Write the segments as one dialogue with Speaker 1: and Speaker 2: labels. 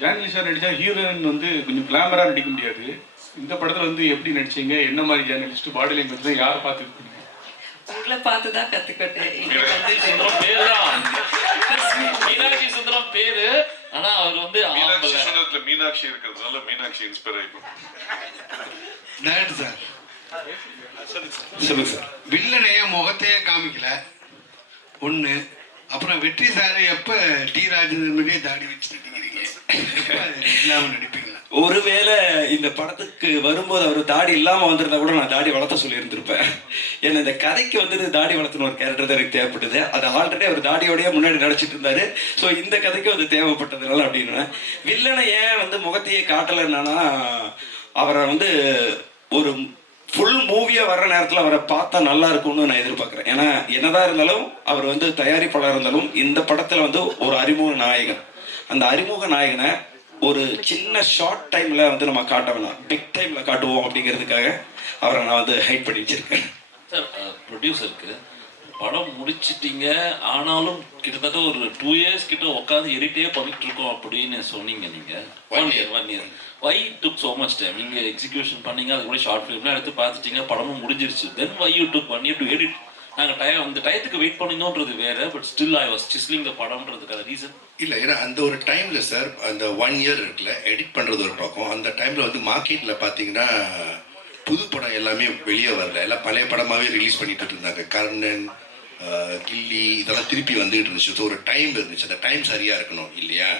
Speaker 1: Janhvi sir நடிச்சா heroine வந்து கொஞ்சம் கிளாமரா நடிக்க முடியாது. இந்த படத்துல வந்து எப்படி நடிச்சீங்க? என்ன மாதிரி ஜேர்னலிஸ்ட் பாடி லாங்குவேஜ் தான் யாரை பார்த்து?
Speaker 2: உங்களை பார்த்து தான் கத்துக்கிட்டேன் இங்க வந்துட்டு
Speaker 3: சுந்தரம் பேருதான் மீனாட்சி சுந்தரம் பேரு. ஆனா அவர் வந்து
Speaker 4: சுந்தரத்துல மீனாட்சி இருக்கிறதுனால மீனாட்சி இன்ஸ்பயர் ஆயிப்போம்.
Speaker 5: சார். சொல்லுங்க சார். வில்லனைய முகத்தையே காமிக்கல. ஒன்று அப்புறம் வெற்றி சார் எப்போ டி ராஜேந்திரனுக்கே தாடி வச்சு நடிக்கிறீங்க
Speaker 6: ஒருவேளை இந்த படத்துக்கு வரும்போது அவர் தாடி இல்லாம வந்திருந்தா கூட நான் தாடி வளர்த்த சொல்லியிருந்திருப்பேன். ஏன்னா இந்த கதைக்கு வந்து தாடி வளர்த்துன ஒரு கேரக்டர் தான் எனக்கு தேவைப்பட்டது. அது ஆல்ரெடி அவர் தாடியோடய முன்னாடி நடிச்சிட்டு இருந்தாரு. ஸோ இந்த கதைக்கு அது தேவைப்பட்டதுனால அப்படின்னு வில்லனை ஏன் வந்து முகத்தையே காட்டலைன்னா அவரை வந்து ஒரு ஃபுல் மூவியாக வர்ற நேரத்தில் அவரை பார்த்தா நல்லா இருக்கும்னு நான் எதிர்பார்க்குறேன். ஏன்னா என்னதான் இருந்தாலும் அவர் வந்து தயாரிப்பாளர் இருந்தாலும் இந்த படத்தில் வந்து ஒரு அறிமுக நாயகன். அந்த அறிமுக நாயகனை ஒரு சின்ன ஷார்ட் டைம்ல வந்து நம்ம காட்ட வேணாம் பிக் டைம்ல காட்டுவோம் அப்படிங்கிறதுக்காக அவரை நான் வந்து ஹைட் பண்ணி வச்சிருக்கேன்.
Speaker 3: சார் ப்ரொடியூசருக்கு படம் முடிச்சிட்டீங்க. ஆனாலும் கிட்டத்தட்ட ஒரு டூ இயர்ஸ் கிட்ட உட்காந்து எடிட்டே பண்ணிட்டு இருக்கோம் அப்படின்னு சொன்னீங்க நீங்க. One year one year why took so much time நீங்க எக்ஸிகியூஷன் பண்ணீங்க அதுக்கு கூட ஷார்ட் ஃபிலிம்லாம் எடுத்து பார்த்துட்டீங்க படமும் முடிஞ்சிருச்சு. Then why you took one year to edit நாங்கள் டைம் அந்த டயத்துக்கு வெயிட் பண்ணினோன்றது வேற but still I was sizzling the படம்ன்றதுக்கான reason
Speaker 7: இல்லை ஏன்னா அந்த ஒரு டைமில் சார் அந்த ஒன் இயர் இருக்குல்ல எடிட் பண்ணுறது ஒரு பக்கம். அந்த டைமில் வந்து மார்க்கெட்டில் பார்த்தீங்கன்னா புது படம் எல்லாமே வெளியே வரல. எல்லாம் பழைய படமாகவே ரிலீஸ் பண்ணிட்டு இருந்தாங்க. கர்ணன் கில்லி இதெல்லாம் திருப்பி வந்துகிட்டு இருந்துச்சு. ஸோ ஒரு டைம் இருந்துச்சு. அந்த டைம் சரியாக இருக்கணும் இல்லையா?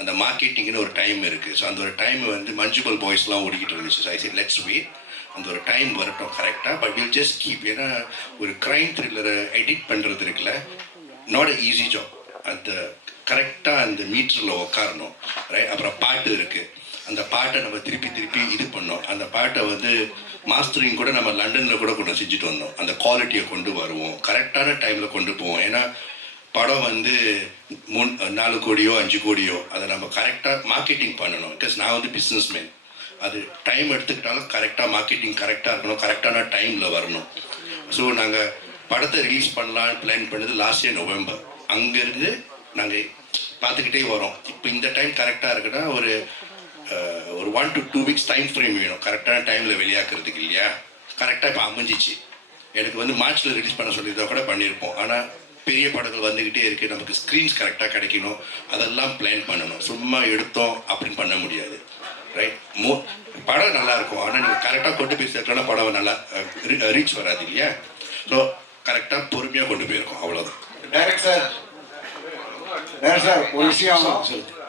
Speaker 7: அந்த மார்க்கெட்டிங்னு ஒரு டைம் இருக்குது ஸோ அந்த ஒரு டைம் வந்து மஞ்சுபல் பாய்ஸ்லாம் ஓடிக்கிட்டு இருந்துச்சு. So I say let's wait அந்த ஒரு டைம் வரட்டும் கரெக்டாக பட் வில் ஜஸ்ட் கீப் ஏன்னா ஒரு க்ரைம் த்ரில்லரை எடிட் பண்ணுறது இருக்குல்ல? நாட் அ ஈஸி ஜாப் அந்த கரெக்டாக அந்த மீட்டரில் உட்காரணும் ரைட் அப்புறம் பாட்டு இருக்குது அந்த பாட்டை நம்ம திருப்பி திருப்பி இது பண்ணோம் அந்த பாட்டை வந்து மாஸ்டரிங் கூட நம்ம லண்டனில் கூட கொண்டு செஞ்சுட்டு வந்தோம். அந்த குவாலிட்டியை கொண்டு வருவோம். கரெக்டான டைமில் கொண்டு போவோம். ஏன்னா படம் வந்து மூணு நாலு கோடியோ அஞ்சு கோடியோ அதை நம்ம கரெக்டாக மார்க்கெட்டிங் பண்ணணும். பிகாஸ் நான் வந்து பிஸ்னஸ் மேன் அது டைம் எடுத்துக்கிட்டாலும் கரெக்டாக மார்க்கெட்டிங் கரெக்டாக இருக்கணும் கரெக்டான டைமில் வரணும். ஸோ நாங்கள் படத்தை ரிலீஸ் பண்ணலான்னு பிளான் பண்ணது லாஸ்ட் இயர் நவம்பர் அங்கேருந்து நாங்கள் பார்த்துக்கிட்டே வரோம். இப்போ இந்த டைம் கரெக்டாக இருக்குன்னா ஒரு ஒரு one two two weeks time frame வேணும். கரெக்டான டைமில் வெளியாக்குறதுக்கு இல்லையா? கரெக்டாக இப்போ அமைஞ்சிச்சு. எனக்கு வந்து மார்ச்சில் ரிலீஸ் பண்ண சொல்லியிருந்தா கூட பண்ணியிருப்போம் ஆனால் பெரிய படங்கள் வந்துக்கிட்டே இருக்குது நமக்கு ஸ்க்ரீன்ஸ் கரெக்டாக கிடைக்கணும். அதெல்லாம் பிளான் பண்ணணும். சும்மா எடுத்தோம் அப்படின்னு பண்ண முடியாது. ரைட் மோ படம் நல்லா இருக்கும் ஆனால் நீங்கள் கரெக்டாக கொண்டு போய் சேர்க்கலன்னா படம் நல்லா ரீச் வராது இல்லையா? ஸோ கரெக்டாக பொறுமையாக கொண்டு போயிருக்கோம். அவ்வளோதான்
Speaker 8: டைரக்ட் சார் டைரக்ட் சார் ஒரு விஷயம்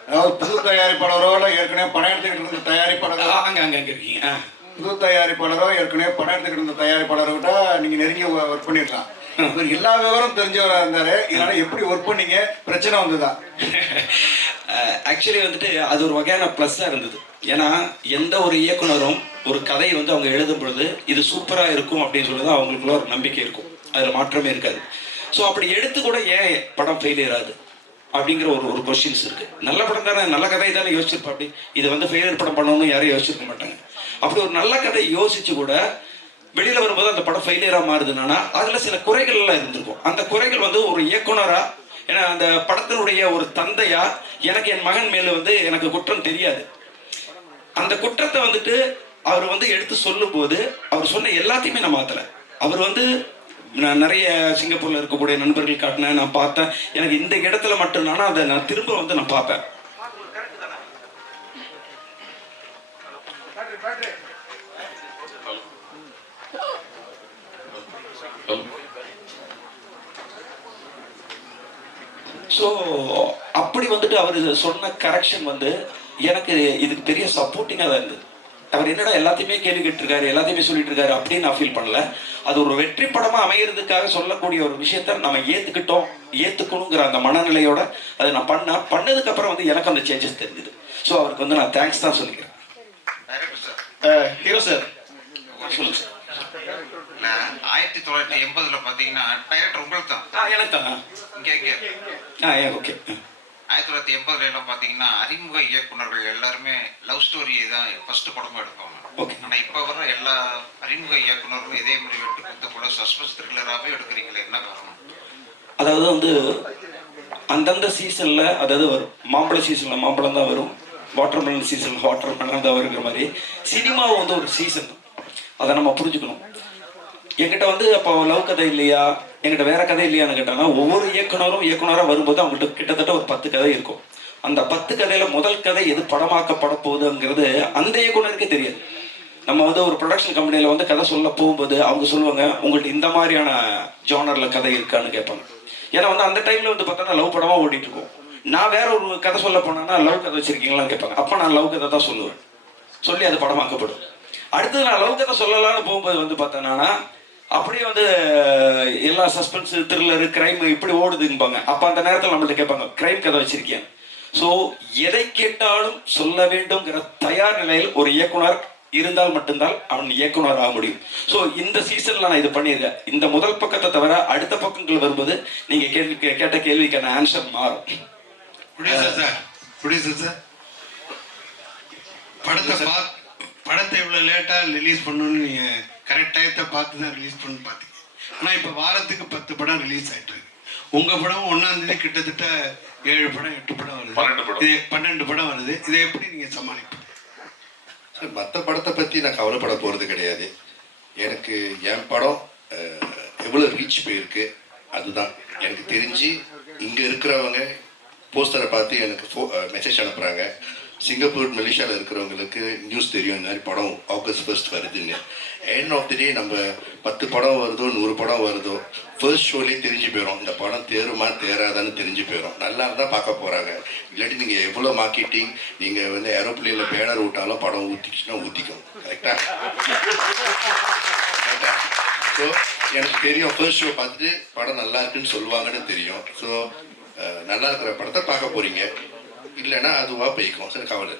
Speaker 8: அதாவது புது தயாரிப்பாளரோ இல்லை ஏற்கனவே படம் எடுத்துக்கிட்டு இருந்த தயாரிப்பாளரோ
Speaker 6: அங்க அங்க அங்க இருக்கீங்க.
Speaker 8: புது தயாரிப்பாளரோ ஏற்கனவே படம் எடுத்துக்கிட்டு இருந்த தயாரிப்பாளர்கிட்ட நீங்க நெருங்கி ஒர்க் பண்ணிருக்கலாம். இவர் எல்லா விவரம் தெரிஞ்சவரா இருந்தாரு. இதனால எப்படி ஒர்க் பண்ணீங்க? பிரச்சனை வந்ததா
Speaker 6: ஆக்சுவலி வந்துட்டு அது ஒரு வகையான ப்ளஸ்ஸாக இருந்தது. ஏன்னா எந்த ஒரு இயக்குனரும் ஒரு கதை வந்து அவங்க எழுதும் பொழுது இது சூப்பராக இருக்கும் அப்படின்னு சொல்லி தான் அவங்களுக்குள்ள ஒரு நம்பிக்கை இருக்கும். அதில் மாற்றமே இருக்காது. ஸோ அப்படி எடுத்து கூட ஏன் படம் ஃபெயிலியர் ஆகுது அப்படிங்கிற ஒரு ஒரு கொஸ்டின்ஸ் இருக்கு. நல்ல படம் தானே நல்ல கதை தானே யோசிச்சிருப்பா அப்படி. இதை வந்து ஃபெயிலியர் படம் பண்ணணும்னு யாரும் யோசிச்சிருக்க மாட்டாங்க. அப்படி ஒரு நல்ல கதை யோசிச்சு கூட வெளியில் வரும்போது அந்த படம் ஃபெயிலியராக மாறுதுன்னா அதில் சில குறைகள் எல்லாம் இருந்திருக்கும். அந்த குறைகள் வந்து ஒரு இயக்குனராக ஏன்னா அந்த படத்தினுடைய ஒரு தந்தையா எனக்கு என் மகன் மேல வந்து எனக்கு குற்றம் தெரியாது. அந்த குற்றத்தை வந்துட்டு அவர் வந்து எடுத்து சொல்லும்போது அவர் சொன்ன எல்லாத்தையுமே நான் மாத்தல. அவர் வந்து நான் நிறைய சிங்கப்பூர்ல இருக்கக்கூடிய நண்பர்கள் காட்டினேன் நான் பார்த்தேன். எனக்கு இந்த இடத்துல மட்டும்தானா அதை நான் திரும்ப வந்து நான் பார்ப்பேன். ஸோ அப்படி வந்துட்டு அவர் சொன்ன கரெக்ஷன் வந்து எனக்கு இதுக்கு பெரிய சப்போர்ட்டிங்காக தான் இருந்தது. அவர் என்னடா எல்லாத்தையுமே கேள்வி கேட்டிருக்காரு எல்லாத்தையுமே சொல்லிட்டு இருக்காரு அப்படின்னு நான் ஃபீல் பண்ணல. அது ஒரு வெற்றி படமா அமைகிறதுக்காக சொல்லக்கூடிய ஒரு விஷயத்த நம்ம ஏத்துக்கிட்டோம் ஏத்துக்கணுங்கிற அந்த மனநிலையோட அதை நான் பண்ணேன் பண்ணதுக்கு அப்புறம் வந்து எனக்கு அந்த சேஞ்சஸ் தெரிஞ்சுது. ஸோ அவருக்கு வந்து நான் தேங்க்ஸ் தான் சொல்லிக்கிறேன்.
Speaker 1: ஹீரோ சார்
Speaker 6: சொல்லுங்க சார்
Speaker 9: ஆயிரத்தி தொள்ளாயிரத்தி எண்பதுல பாத்தீங்கன்னா டைரக்டர் உங்களுக்கு தான்.
Speaker 6: எனக்கு தான்.
Speaker 9: இங்க இங்க.
Speaker 6: ஓகே.
Speaker 9: ஆயிரத்தி தொள்ளாயிரத்தி எண்பதுல எல்லாம் பாத்தீங்கன்னா அறிமுக இயக்குனர்கள் எல்லாருமே லவ் ஸ்டோரியை தான் ஃபர்ஸ்ட் படமா எடுப்பாங்க. ஆனா இப்ப வர எல்லா அறிமுக இயக்குனர்களும் இதே மாதிரி வெட்டு குத்து கூட சஸ்பென்ஸ் த்ரில்லராகவே எடுக்கிறீங்களே என்ன காரணம்?
Speaker 6: அதாவது வந்து அந்தந்த சீசன்ல அதாவது வரும் மாம்பழ சீசன்ல மாம்பழம் தான் வரும் watermelon season watermelon தான் இருக்கிற மாதிரி சினிமாவும் வந்து ஒரு சீசன் அதை நம்ம புரிஞ்சுக்கணும். என்கிட்ட வந்து அப்போ லவ் கதை இல்லையா? என்கிட்ட வேற கதை இல்லையான்னு கேட்டாங்கன்னா ஒவ்வொரு இயக்குனரும் இயக்குனராக வரும்போது அவங்கள்ட்ட கிட்டத்தட்ட ஒரு பத்து கதை இருக்கும். அந்த பத்து கதையில முதல் கதை எது படமாக்கப்பட போகுதுங்கிறது அந்த இயக்குனருக்கே தெரியாது. நம்ம வந்து ஒரு ப்ரொடக்ஷன் கம்பெனியில் வந்து கதை சொல்ல போகும்போது அவங்க சொல்லுவாங்க உங்கள்ட்ட இந்த மாதிரியான ஜானரில் கதை இருக்கான்னு கேட்பாங்க. ஏன்னா வந்து அந்த டைமில் வந்து பார்த்தோன்னா லவ் படமாக ஓடிட்டு இருக்கும் நான் வேற ஒரு கதை சொல்ல போனேன்னா லவ் கதை வச்சிருக்கீங்களான்னு கேட்பாங்க. அப்போ நான் லவ் கதை தான் சொல்லுவேன். சொல்லி அது படமாக்கப்படும். அடுத்தது நான் லவ் கதை சொல்லலாம்னு போகும்போது வந்து பார்த்தேன்னா அப்படியே வந்து எல்லா சஸ்பென்ஸ் த்ரில்லரு கிரைம் இப்படி ஓடுதும்பாங்க அப்போ அந்த நேரத்தில் நம்மள்ட்ட கேட்பாங்க கிரைம் கதை வச்சிருக்கேன் ஸோ எதை கேட்டாலும் சொல்ல வேண்டும்ங்கிற தயார் நிலையில் ஒரு இயக்குனர் இருந்தால் மட்டும்தான் அவன் இயக்குனர் ஆக முடியும். ஸோ இந்த சீசன்ல நான் இது பண்ணியிருக்கேன். இந்த முதல் பக்கத்தை தவிர அடுத்த பக்கங்கள் வரும்போது நீங்க கேள்வி கேட்ட கேள்விக்கான ஆன்சர் மாறும்.
Speaker 5: படத்தை படத்தை இவ்வளோ லேட்டாக ரிலீஸ் பண்ணணும்னு நீங்கள் கரெக்ட் டயத்தை பார்த்து தான் ரிலீஸ் பண்ணு பார்த்தீங்க. ஆனால் இப்போ வாரத்துக்கு பத்து படம் ரிலீஸ் ஆயிட்டு இருக்கு. உங்கள் படம் ஒன்றாம் தேதி கிட்டத்தட்ட ஏழு படம் எட்டு படம் வருது.
Speaker 4: பன்னெண்டு படம்.
Speaker 5: இது பன்னெண்டு படம் வருது. இதை எப்படி நீங்கள் சமாளிப்பீங்க?
Speaker 7: சார் மற்ற படத்தை பற்றி நான் கவலைப்பட போகிறது கிடையாது. எனக்கு என் படம் எவ்வளோ ரீச் போயிருக்கு அதுதான். எனக்கு தெரிஞ்சு இங்கே இருக்கிறவங்க போஸ்டரை பார்த்து எனக்கு ஃபோ மெசேஜ் அனுப்புகிறாங்க சிங்கப்பூர் மலேசியாவில் இருக்கிறவங்களுக்கு நியூஸ் தெரியும் இந்த மாதிரி படம் ஆகஸ்ட் ஃபர்ஸ்ட் வருதுன்னு. எண்ட் ஆஃப் தி டே நம்ம பத்து படம் வருதோ நூறு படம் வருதோ ஃபர்ஸ்ட் ஷோலேயே தெரிஞ்சு போயிடும் இந்த படம் தேருமா தேராதான்னு தெரிஞ்சு போயிடும் நல்லா இருந்தால் பார்க்க போகிறாங்க இல்லாட்டி நீங்கள் எவ்வளோ மார்க்கெட்டிங் நீங்கள் வந்து ஏரோப்ளேனில் பேனர் விட்டாலும் படம் ஊற்றிச்சுன்னா ஊற்றிக்கும் கரெக்டாக கரெக்டாக ஸோ எனக்கு தெரியும் ஃபர்ஸ்ட் ஷோ பார்த்துட்டு படம் நல்லா இருக்குன்னு சொல்லுவாங்கன்னு தெரியும். ஸோ நல்லா இருக்கிற படத்தை பார்க்க போகிறீங்க இல்லைன்னா அதுவாக போய்க்கும் சரி கவலை.